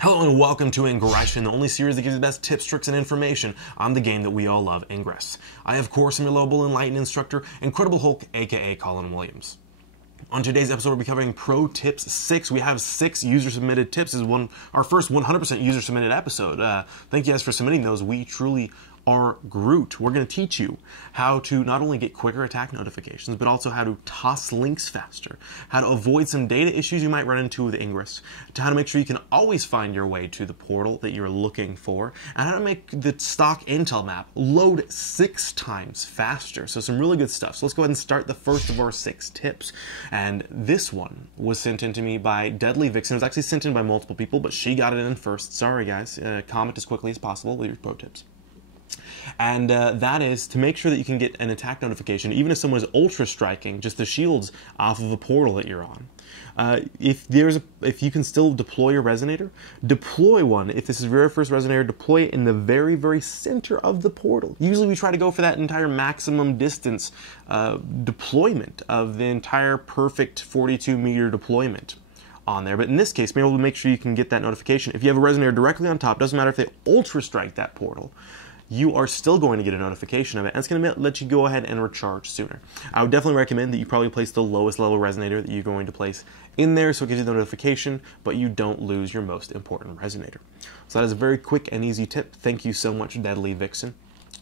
Hello and welcome to Ingression, the only series that gives you the best tips, tricks, and information on the game that we all love, Ingress. I, of course, am your lovable, enlightened instructor, Incredible Hulk, aka Colin Williams. On today's episode, we'll be covering Pro Tips 6. We have 6 user-submitted tips. This is our first 100% user-submitted episode. Thank you guys for submitting those. We truly are Groot. We're going to teach you how to not only get quicker attack notifications, but also how to toss links faster, how to avoid some data issues you might run into with Ingress, to how to make sure you can always find your way to the portal that you're looking for, and how to make the stock intel map load 6 times faster. So some really good stuff. So let's go ahead and start the first of our 6 tips. And this one was sent in to me by Deadly Vixen. It was actually sent in by multiple people, but she got it in first. Sorry guys. Comment as quickly as possible with your pro tips. And that is to make sure that you can get an attack notification, even if someone is ultra striking just the shields off of a portal that you're on. If you can still deploy your resonator, deploy one. If this is your very first resonator, deploy it in the very, very center of the portal. Usually we try to go for that entire maximum distance deployment of the entire perfect 42-meter deployment on there. But in this case, be able to make sure you can get that notification. If you have a resonator directly on top, doesn't matter if they ultra strike that portal, you are still going to get a notification of it, and it's going to let you go ahead and recharge sooner. I would definitely recommend that you probably place the lowest level resonator that you're going to place in there so it gives you the notification, but you don't lose your most important resonator. So that is a very quick and easy tip. Thank you so much, Deadly Vixen.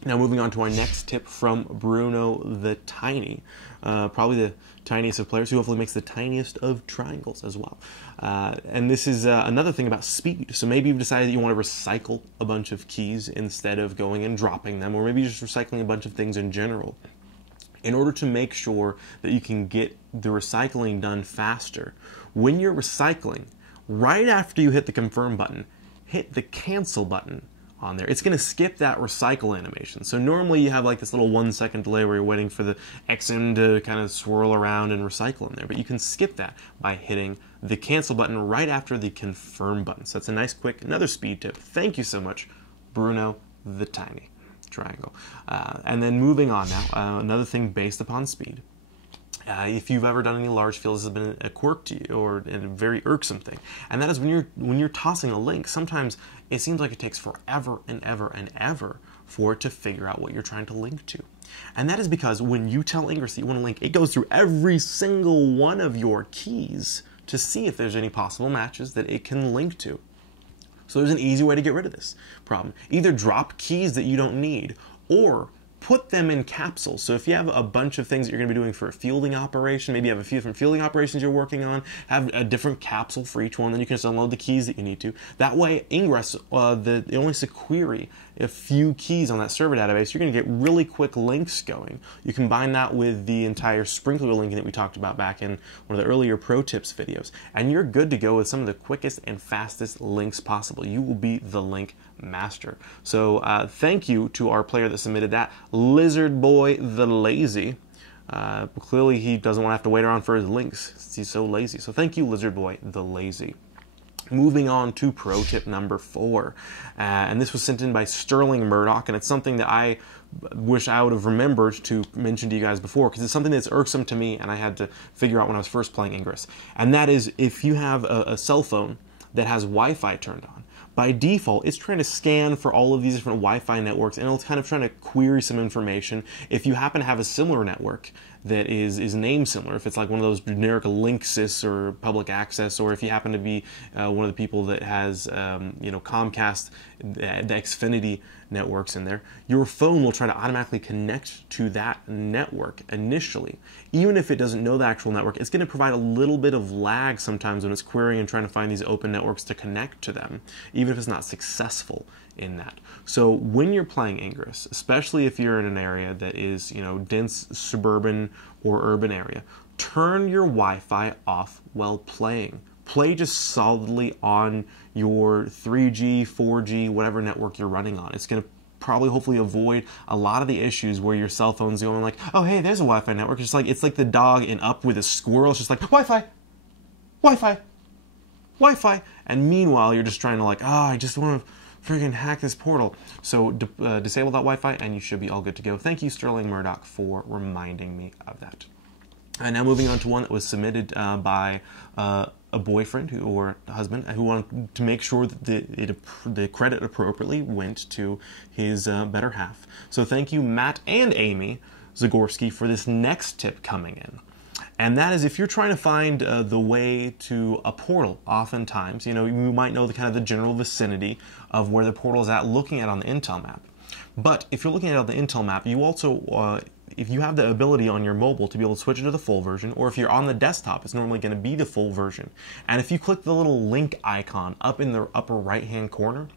Now moving on to our next tip from Bruno the Tiny, probably the tiniest of players, who hopefully makes the tiniest of triangles as well. And this is another thing about speed. So maybe you've decided that you want to recycle a bunch of keys instead of going and dropping them, or maybe you're just recycling a bunch of things in general. In order to make sure that you can get the recycling done faster, when you're recycling, right after you hit the confirm button, hit the cancel button on there. It's going to skip that recycle animation. So normally you have like this little 1-second delay where you're waiting for the XM to kind of swirl around and recycle in there, but you can skip that by hitting the cancel button right after the confirm button. So that's a nice quick, another speed tip. Thank you so much, Bruno the Tiny Triangle. And then moving on now, another thing based upon speed. If you've ever done any large fields, this has been a quirk to you, or a very irksome thing, and that is when you're tossing a link, sometimes it seems like it takes forever and ever and ever for it to figure out what you're trying to link to. And that is because when you tell Ingress that you want to link, it goes through every single one of your keys to see if there's any possible matches that it can link to. So there's an easy way to get rid of this problem. Either drop keys that you don't need, or put them in capsules. So if you have a bunch of things that you're going to be doing for a fielding operation, maybe you have a few different fielding operations you're working on, have a different capsule for each one, then you can just unload the keys that you need to. That way, Ingress, it only has to query a few keys on that server database. You're going to get really quick links going. You combine that with the entire sprinkler linking that we talked about back in one of the earlier pro tips videos, and you're good to go with some of the quickest and fastest links possible. You will be the link master. So thank you to our player that submitted that, Lizard Boy the Lazy. Clearly he doesn't want to have to wait around for his links. He's so lazy. So thank you, Lizard Boy the Lazy. Moving on to pro tip number 4, and this was sent in by Sterling Murdoch, and it's something that I wish I would have remembered to mention to you guys before, because it's something that's irksome to me and I had to figure out when I was first playing Ingress. And that is, if you have a cell phone that has Wi-Fi turned on, by default, it's trying to scan for all of these different Wi-Fi networks, and it's kind of trying to query some information. If you happen to have a similar network that is name similar, if it's like one of those generic Linksys or public access, or if you happen to be one of the people that has Comcast, the Xfinity networks in there, your phone will try to automatically connect to that network initially. Even if it doesn't know the actual network, it's going to provide a little bit of lag sometimes when it's querying and trying to find these open networks to connect to them, even if it's not successful in that. So when you're playing Ingress, especially if you're in an area that is, dense suburban or urban area, turn your Wi-Fi off while playing. Play just solidly on your 3G, 4G, whatever network you're running on. It's going to probably hopefully avoid a lot of the issues where your cell phone's going like, oh hey, there's a Wi-Fi network. It's like the dog in Up with a squirrel. It's just like, Wi-Fi, Wi-Fi, Wi-Fi. And meanwhile, you're just trying to I just want to freaking hack this portal. So disable that Wi-Fi and you should be all good to go. Thank you, Sterling Murdoch, for reminding me of that. And now moving on to one that was submitted by a boyfriend or a husband who wanted to make sure that the credit appropriately went to his better half. So thank you, Matt and Amy Zagorski, for this next tip coming in. And that is, if you're trying to find the way to a portal, oftentimes, you might know the kind of the general vicinity of where the portal is at looking at on the Intel map. But if you're looking at it on the Intel map, you also, if you have the ability on your mobile to be able to switch it to the full version, or if you're on the desktop, it's normally going to be the full version. And if you click the little link icon up in the upper right-hand corner,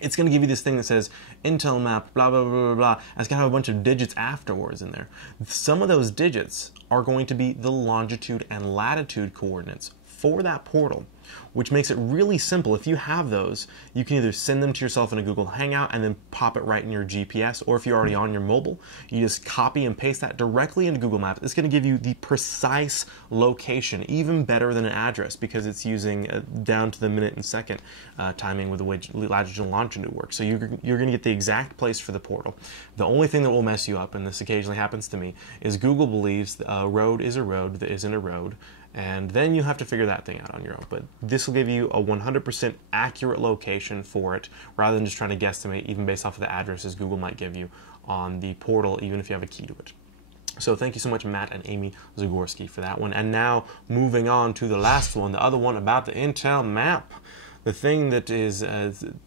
it's going to give you this thing that says Intel map, blah, blah, blah, blah, blah. And it's going to have a bunch of digits afterwards in there. Some of those digits are going to be the longitude and latitude coordinates for that portal, which makes it really simple. If you have those, you can either send them to yourself in a Google Hangout and then pop it right in your GPS, or if you're already on your mobile, you just copy and paste that directly into Google Maps. It's going to give you the precise location, even better than an address, because it's using down to the minute and second timing with the way latitude and longitude works. So you're going to get the exact place for the portal. The only thing that will mess you up, and this occasionally happens to me, is Google believes a road is a road that isn't a road. And then you have to figure that thing out on your own. But this will give you a 100% accurate location for it, rather than just trying to guesstimate, even based off of the addresses Google might give you on the portal, even if you have a key to it. So thank you so much, Matt and Amy Zagorski, for that one. And now moving on to the last one, the other one about the Intel map. The thing that is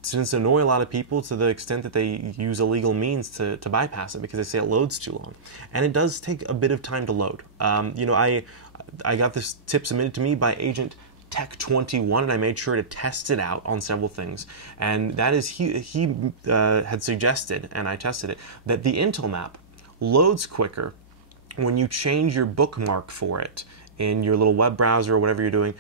tends to annoy a lot of people to the extent that they use illegal means to bypass it, because they say it loads too long. And it does take a bit of time to load. I got this tip submitted to me by Agent Tech21, and I made sure to test it out on several things. And that is, he had suggested, and I tested it, that the Intel map loads quicker when you change your bookmark for it in your little web browser or whatever you're doing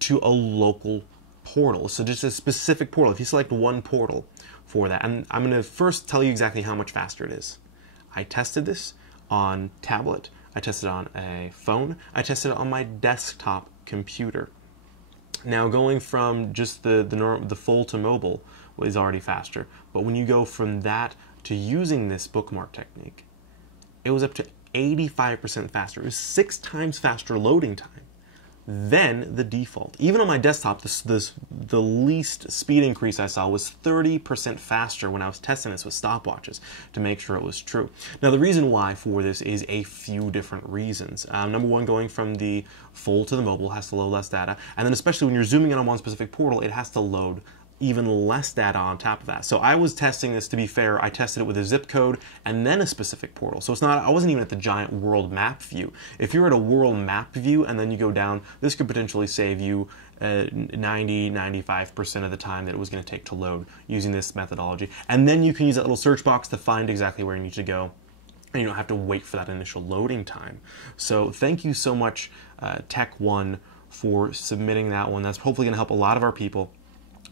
to a local portal. So just a specific portal. If you select one portal for that, and I'm going to first tell you exactly how much faster it is. I tested this on tablet, I tested it on a phone, I tested it on my desktop computer. Now going from just the full to mobile is already faster, but when you go from that to using this bookmark technique, it was up to 85% faster. It was 6 times faster loading time than the default. Even on my desktop, the least speed increase I saw was 30% faster when I was testing this with stopwatches to make sure it was true. Now the reason why for this is a few different reasons. Number one, going from the full to the mobile has to load less data, and then especially when you're zooming in on one specific portal, it has to load even less data on top of that. So I was testing this, to be fair, I tested it with a zip code and then a specific portal. So it's not, I wasn't even at the giant world map view. If you're at a world map view and then you go down, this could potentially save you 90–95% of the time that it was going to take to load using this methodology. And then you can use that little search box to find exactly where you need to go, and you don't have to wait for that initial loading time. So thank you so much, Tech1, for submitting that one. That's hopefully going to help a lot of our people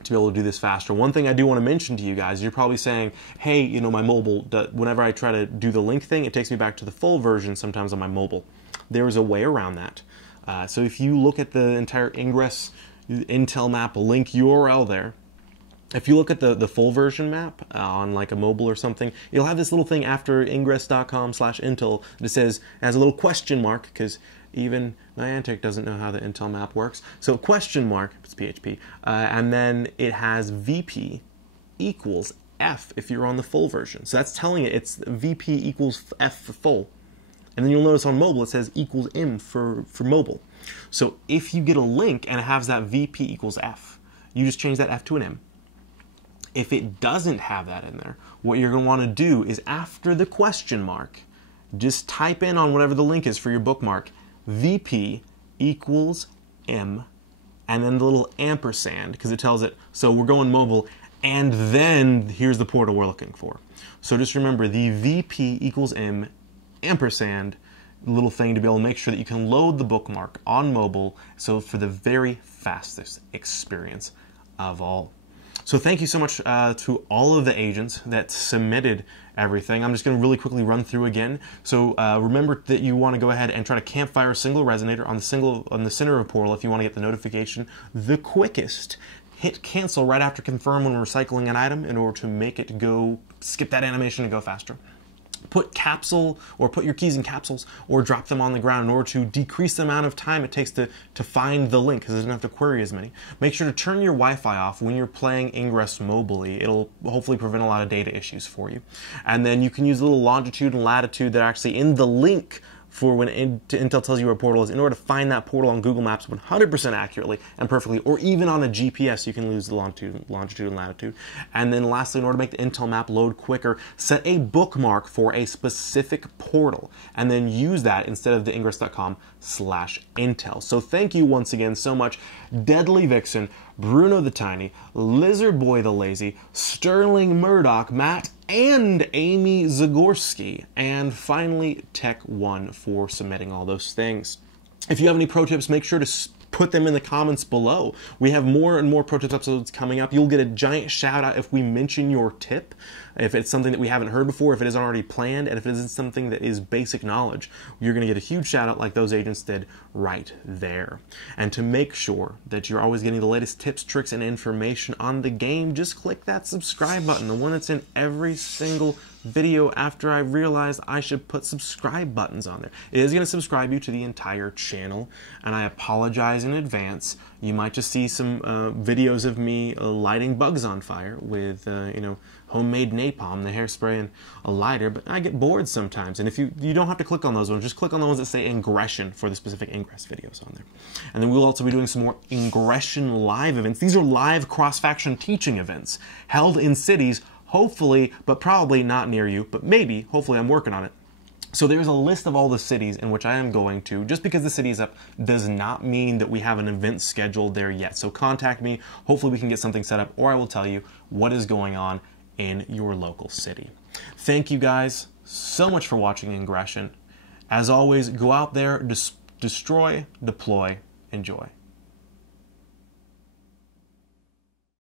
to be able to do this faster. One thing I do want to mention to you guys, you're probably saying, hey, my mobile, whenever I try to do the link thing, it takes me back to the full version sometimes on my mobile. There is a way around that. So if you look at the entire Ingress Intel map link URL there, if you look at the full version map on like a mobile or something, you'll have this little thing after ingress.com/Intel that says, has a little question mark, because even Niantic doesn't know how the Intel map works. So question mark, it's PHP, and then it has VP equals F if you're on the full version. So that's telling it it's VP equals F for full. And then you'll notice on mobile it says equals M for mobile. So if you get a link and it has that VP equals F, you just change that F to an M. If it doesn't have that in there, what you're going to want to do is after the question mark, just type in on whatever the link is for your bookmark, VP equals M, and then the little ampersand, because it tells it, so we're going mobile, and then here's the portal we're looking for. So just remember the VP equals M, ampersand, little thing to be able to make sure that you can load the bookmark on mobile, so for the very fastest experience of all. So thank you so much to all of the agents that submitted everything. I'm just going to really quickly run through again. So remember that you want to go ahead and try to campfire a single resonator on the center of a portal if you want to get the notification the quickest. Hit cancel right after confirm when recycling an item in order to make it go, skip that animation and go faster. put your keys in capsules or drop them on the ground in order to decrease the amount of time it takes to find the link, because it doesn't have to query as many. Make sure to turn your Wi-Fi off when you're playing Ingress mobily. It'll hopefully prevent a lot of data issues for you. And then you can use a little longitude and latitude that are actually in the link for when Intel tells you where a portal is, in order to find that portal on Google Maps 100% accurately and perfectly, or even on a GPS, you can lose the longitude and latitude. And then lastly, in order to make the Intel map load quicker, set a bookmark for a specific portal, and then use that instead of the ingress.com/Intel. So thank you once again so much, Deadly Vixen, Bruno the Tiny, Lizard Boy the Lazy, Sterling Murdoch, Matt, and Amy Zagorski, and finally Tech1 for submitting all those things. If you have any pro tips, make sure to put them in the comments below. We have more and more pro tips episodes coming up. You'll get a giant shout out if we mention your tip, if it's something that we haven't heard before, if it isn't already planned, and if it isn't something that is basic knowledge. You're going to get a huge shout out like those agents did right there. And to make sure that you're always getting the latest tips, tricks, and information on the game, just click that subscribe button, the one that's in every single video after I realized I should put subscribe buttons on there. It is going to subscribe you to the entire channel, and I apologize in advance. You might just see some videos of me lighting bugs on fire with, homemade napalm, the hairspray, and a lighter, but I get bored sometimes. And if you don't have to click on those ones, just click on the ones that say Ingression for the specific Ingress videos on there. And then we'll also be doing some more Ingression live events. These are live cross-faction teaching events held in cities, hopefully, but probably not near you, but maybe, hopefully I'm working on it. So there's a list of all the cities in which I am going to. Just because the city is up does not mean that we have an event scheduled there yet. So contact me, hopefully we can get something set up, or I will tell you what is going on in your local city. Thank you guys so much for watching Ingression. As always, go out there, destroy, deploy, enjoy.